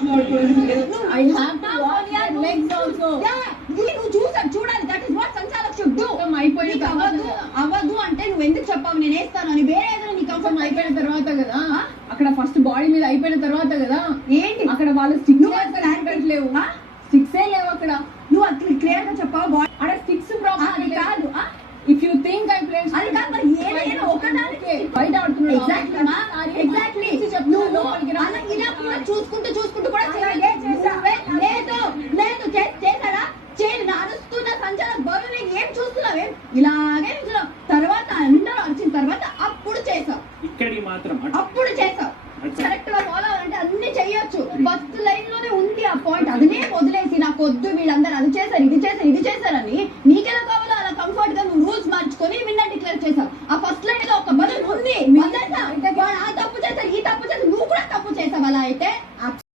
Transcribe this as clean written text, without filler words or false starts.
I have to walk your legs also. Yeah, నువ్వు చూడాలి. That is what సంచాలక్ should do. అయిపోయిన అవ్వదు అంటే నువ్వు ఎందుకు చెప్పావు నేను వేస్తాను అని? వేరే ఏదైనా నీకు అవసరం అయిపోయిన తర్వాత కదా, అక్కడ ఫస్ట్ బాడీ మీద అయిపోయిన తర్వాత కదా. ఏంటి అక్కడ వాళ్ళు స్టిక్స్ లేవు, స్టిక్సే లేవు అక్కడ. నువ్వు అట్లా క్లియర్ గా చెప్పావు. అక్కడ స్టిక్స్ ప్రాబ్లం కాదు. If you think I place అది కాదు, మరి ఏదైనా ఒకదానికి బయట ఆడుతున్నాడు. ఎగ్జాక్ట్లీ ఇలా కూడా చూసుకుంటూ కూడా లేదు చేశాడా చేయలేదు. అరుస్తున్న సంచాలక బరువు ఏం చూస్తున్నావే? ఇలాగే తర్వాత అందరూ అరిచిన తర్వాత అప్పుడు చేసావు. ఇక్కడికి మాత్రం అప్పుడు చేసావు. కరెక్ట్ గా ఫాలో అవ్వాలంటే అన్ని చెయ్యొచ్చు. ఫస్ట్ లైన్ లోనే ఉంది ఆ పాయింట్. అదనే వదిలేసి నాకు వద్దు వీళ్ళందరూ అది చేశారు ఇది చేశారని